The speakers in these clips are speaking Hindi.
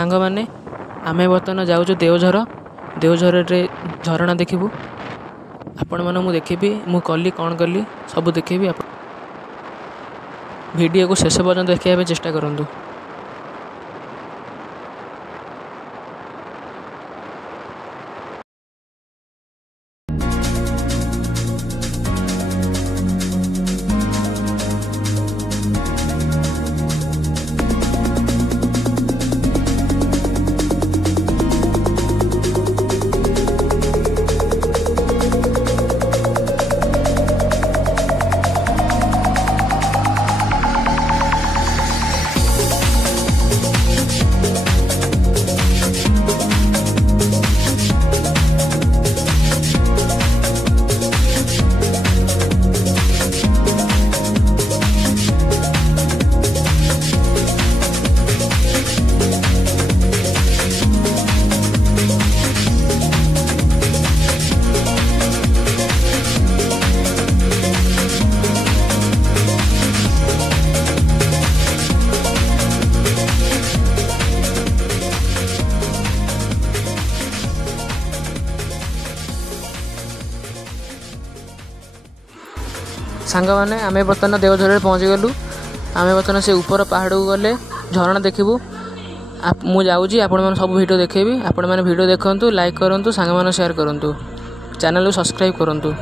सांग माने आमे बर्तमान जाऊँ देवझर देवझर झरणा देखू आपण मन मु देखी मु कली कौन कली सब देखी वीडियो को शेष पर्यंत देखा चेष्टा करूँ। सांग मैंने आम बर्तमान देवझर पहुँची गलु। आम बर्तमान से ऊपर पहाड़ को गले झरणा देखू मुझे आपण सब वीडियो देखेबी। आपण मैंने वीडियो देखु, लाइक करूँ, सांग मैंने शेयर करूँ, चैनल को सब्सक्राइब करूँ।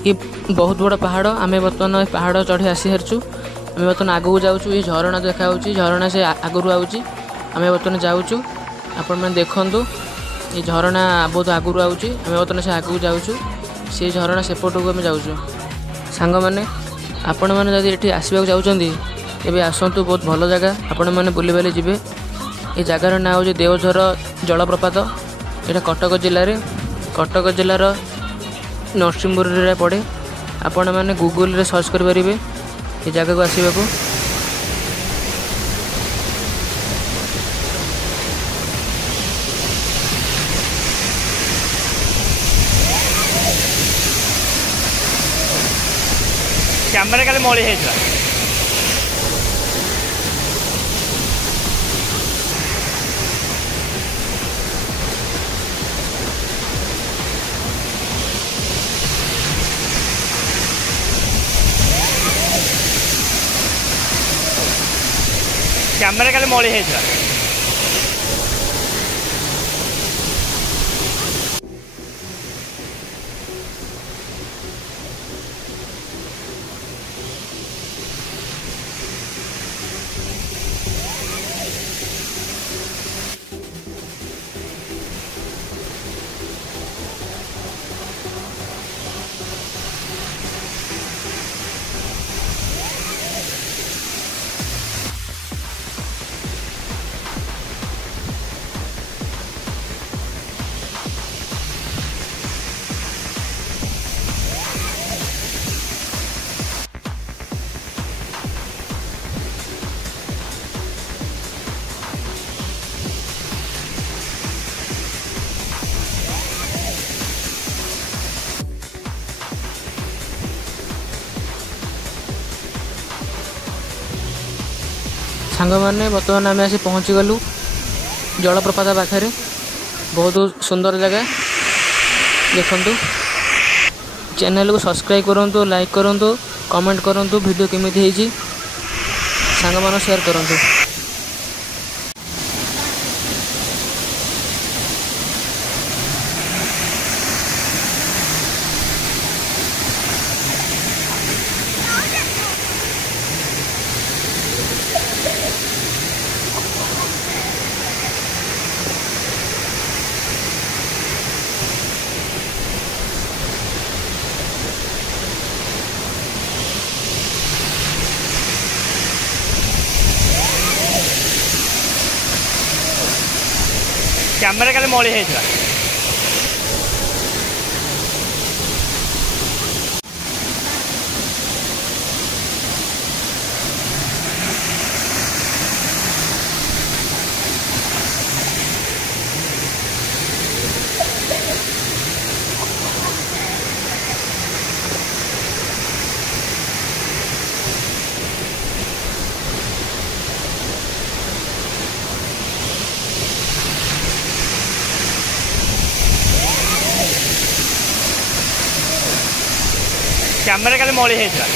ये बहुत बड़ा पहाड़ आम बर्तमान पहाड़ चढ़ी आसी सारी आम बर्तमान आगू जाऊँ। ये झरणा देखा झरणा से आगुरी आऊँगी आम बर्तमान जाऊँ। आपण मैंने देखूँ ये झरणा बहुत आगुरी आऊँगी आम बर्तमान से आगू जाऊँ। से झरणा सेपट को आम जाऊँ। सांग मैंने आपण मैंने जब ये आसवाक चाहते तेज आसतु, बहुत भल जगह आपण मैंने बुली बाली जी। ये जगार ना हूँ देवझर जलप्रपात। यहाँ कटक जिलार नरसिंहपुर पड़े। आपण मैंने गूगल रे सर्च करेंगे ये जगह को आसवा को। कैमरा काले मोड़ी है कैमरा काले मोड़ी है सांग मैंने बर्तमान आम आसी पहुँची गलु जलप्रपात पाखे। बहुत सुंदर जगह देखु। चैनल को सब्सक्राइब करूँ, लाइक करूँ, कमेंट करूँ, वीडियो केमिति होइछि सांग मान शेयर करूँ। कैमरा काले मोड़ी है କ୍ୟାମେରା କାଲି ମଳି ହେଇଥିଲା।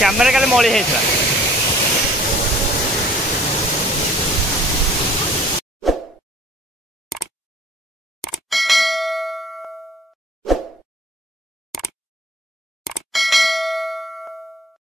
କ୍ୟାମେରା କାଲି ମଳି ହେଇଥିଲା।